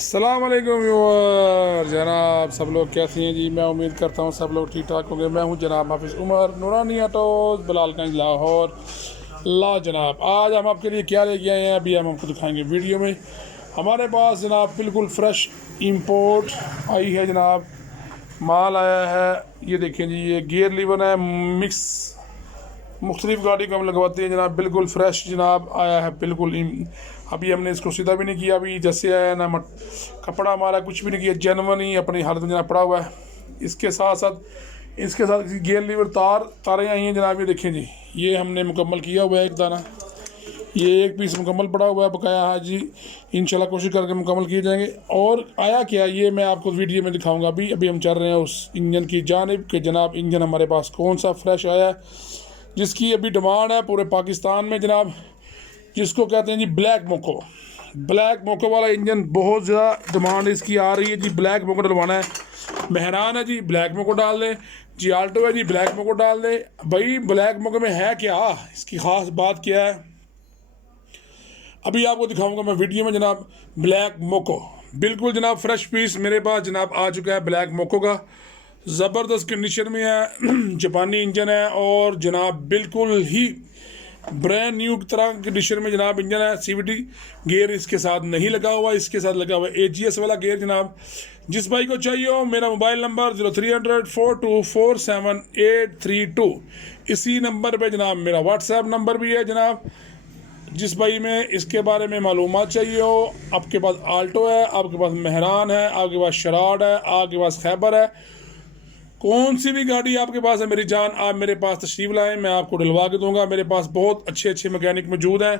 अस्सलाम वालेकुम व्यूअर जनाब, सब लोग कैसे हैं जी। मैं उम्मीद करता हूँ सब लोग ठीक ठाक होंगे। मैं हूँ जनाब हाफिज़ उमर, नूरानी ऑटोज़, बिलालगंज, लाहौर। ला जनाब, आज हम आपके लिए क्या लेके आए हैं अभी हम आपको दिखाएंगे वीडियो में। हमारे पास जनाब बिल्कुल फ़्रेश इंपोर्ट आई है जनाब, माल आया है। ये देखें जी, ये गियर लीवर है मिक्स, मुख्तलिफ़ गाड़ी को हम लगवाते हैं जनाब। बिल्कुल फ़्रेश जनाब आया है, बिल्कुल अभी हमने इसको सीधा भी नहीं किया, अभी जैसे आया ना कपड़ा हमारा कुछ भी नहीं किया, जेनवन ही अपनी हालत में जनाब पड़ा हुआ है। इसके साथ गियर लीवर तारें आई हैं जनाब। ये देखें जी, ये हमने मुकम्मल किया हुआ है एक दाना, ये एक पीस मुकम्मल पड़ा हुआ है बकाया। हाँ जी, इंशाल्लाह कोशिश करके मुकम्मल किए जाएंगे। और आया क्या, ये मैं आपको वीडियो में दिखाऊंगा। अभी हम चल रहे हैं उस इंजन की जानिब के जनाब। इंजन हमारे पास कौन सा फ्रेश आया है, जिसकी अभी डिमांड है पूरे पाकिस्तान में जनाब, जिसको कहते हैं जी ब्लैक मोको वाला इंजन। बहुत ज़्यादा डिमांड इसकी आ रही है जी। ब्लैक मोको डलवाना है, मेहरान है जी ब्लैक मोको डाल दें जी, आल्टो है जी ब्लैक मोको डाल दें। भाई ब्लैक मोको में है क्या, इसकी ख़ास बात क्या है, अभी आपको दिखाऊंगा मैं वीडियो में जनाब। ब्लैक मोको बिल्कुल जनाब फ्रेश पीस मेरे पास जनाब आ चुका है ब्लैक मोको का। ज़बरदस्त कंडीशन में है, जापानी इंजन है और जनाब बिल्कुल ही ब्रांड न्यू तरह कंडीशन में जनाब इंजन है। सीवीटी गियर इसके साथ नहीं लगा हुआ, इसके साथ लगा हुआ एजीएस वाला गियर जनाब। जिस भाई को चाहिए हो, मेरा मोबाइल नंबर 03004247 इसी नंबर पे जनाब मेरा व्हाट्सएप नंबर भी है जनाब। जिस भाई में इसके बारे में मालूमात चाहिए हो, आपके पास आल्टो है, आपके पास मेहरान है, आपके पास शराड है, आपके पास खैबर है, कौन सी भी गाड़ी आपके पास है मेरी जान, आप मेरे पास तशरीफ़ लाएँ, मैं आपको डलवा के दूंगा। मेरे पास बहुत अच्छे मैकेनिक मौजूद हैं,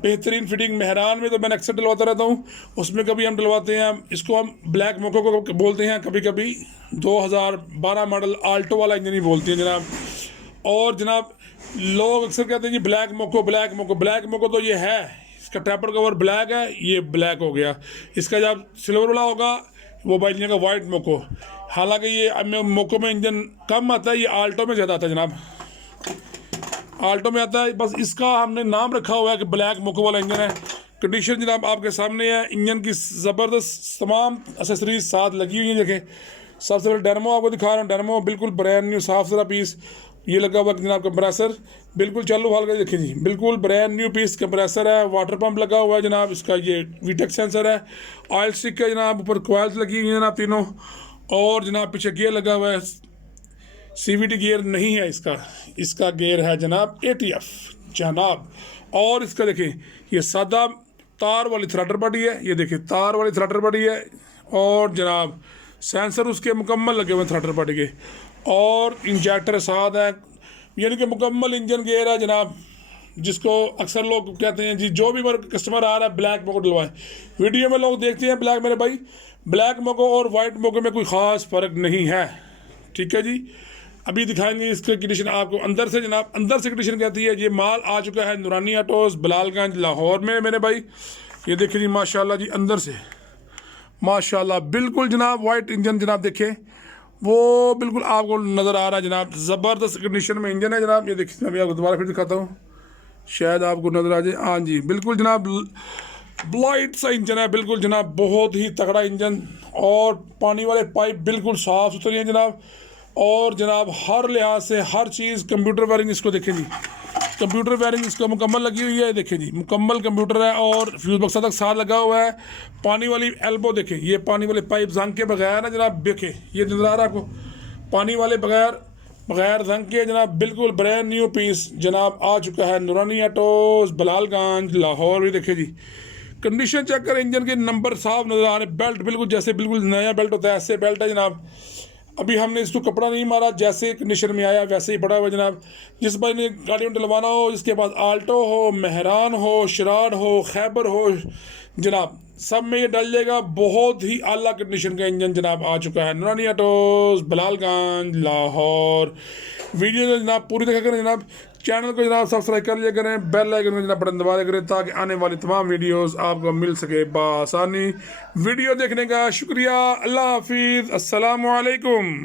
बेहतरीन फिटिंग। मेहरान में तो मैं अक्सर डलवाता रहता हूँ, उसमें कभी हम डलवाते हैं, इसको हम ब्लैक मोको को बोलते हैं, कभी कभी 2012 मॉडल आल्टो वाला इंजन ही बोलते हैं जनाब। और जनाब लोग अक्सर कहते हैं जी ब्लैक मोको तो ये है, इसका टैपर कवर ब्लैक है, ये ब्लैक हो गया। इसका जब सिल्वर वाला होगा वो भाई का वाइट मोको। हालांकि ये मोको में इंजन कम आता है, ये आल्टो में ज़्यादा आता है जनाब, आल्टो में आता है। बस इसका हमने नाम रखा हुआ है कि ब्लैक मोको वाला इंजन है। कंडीशन जनाब आपके सामने है, इंजन की ज़बरदस्त तमाम एसेसरीज साथ लगी हुई हैं। देखें, सबसे पहले डरमो आपको दिखा रहा हूँ। डरमो बिल्कुल ब्रांड न्यू साफ़ सुथरा पीस, ये लगा हुआ जनाब कंप्रेसर बिल्कुल चालू हाल का। देखें जी, बिल्कुल ब्रांड न्यू पीस कंप्रेसर है। वाटर पंप लगा हुआ है जनाब, इसका ये वीटेक सेंसर है। ऑयल स्टिक है जनाब, ऊपर कॉइल्स लगी हुई है जनाब तीनों। और जनाब पीछे गियर लगा हुआ है, सीवीटी गियर नहीं है इसका गियर है जनाब एटीएफ जनाब। और इसका देखें, ये सादा तार वाली थ्रटर बॉडी है, ये देखिए तार वाली थ्रटर बॉडी है। और जनाब सेंसर उसके मुकम्मल लगे हुए थ्रटर बॉडी के, और इंजेक्टर साथ है, यानी कि मुकम्मल इंजन गियर है जनाब। जिसको अक्सर लोग कहते हैं जी, जो भी कस्टमर आ रहा है ब्लैक मोको डलवाएं। वीडियो में लोग देखते हैं ब्लैक, मेरे भाई ब्लैक मोको और वाइट मोको में कोई ख़ास फ़र्क नहीं है, ठीक है जी। अभी दिखाएंगे इसकी कंडीशन आपको अंदर से जनाब, अंदर से कंडीशन कहती है। ये माल आ चुका है नूरानी ऑटोज़, बिलालगंज, लाहौर में मेरे भाई। ये देखिए जी माशाल्लाह जी, अंदर से माशाल्लाह बिल्कुल जनाब वाइट इंजन जनाब, देखें वो बिल्कुल आपको नज़र आ रहा है जनाब। ज़बरदस्त कंडीशन में इंजन है जनाब। ये देखिए, मैं अभी आपको दोबारा फिर दिखाता हूँ, शायद आपको नज़र आ जाए। हाँ जी, बिल्कुल जनाब ब्लाइट सा इंजन है, बिल्कुल जनाब बहुत ही तगड़ा इंजन। और पानी वाले पाइप बिल्कुल साफ़ सुथरे हैं जनाब। और जनाब हर लिहाज से हर चीज़, कंप्यूटर वायरिंग इसको देखें जी, कंप्यूटर वायरिंग इसको मुकम्मल लगी हुई है। देखें जी, मुकम्मल कंप्यूटर है और फ्यूज़ बक्सा तक साथ लगा हुआ है। पानी वाली एल्बो देखें, ये पानी वाले पाइप जंग के बगैर ना जनाब, देखें ये नज़र आ रहा है आपको, पानी वाले बगैर जंग के जनाब, बिल्कुल ब्रांड न्यू पीस जनाब आ चुका है नूरानी ऑटोज़, बिलालगंज, लाहौर। भी देखें जी कंडीशन चेक करें, इंजन के नंबर साफ नज़र आ रहे, बेल्ट बिल्कुल जैसे बिल्कुल नया बेल्ट होता है ऐसे बेल्ट है जनाब। अभी हमने इसको कपड़ा नहीं मारा, जैसे कंडीशन में आया वैसे ही पड़ा हुआ जनाब। जिस भाई ने गाड़ी में डलवाना हो, जिसके पास आल्टो हो, मेहरान हो, शराड हो, खैबर हो जनाब, सब में ये डल जाएगा। बहुत ही आला कंडीशन का इंजन जनाब आ चुका है नूरानी ऑटोज़, बिलालगंज, लाहौर। वीडियो जनाब पूरी देखा करें जनाब, चैनल को जनाब सब्सक्राइब कर लिया करें, बेल आइकन को जनाब बटन दबा दिया करें, ताकि आने वाली तमाम वीडियोस आपको मिल सके बआसानी। वीडियो देखने का शुक्रिया। अल्लाह हाफिज़, अस्सलामु अलैकुम।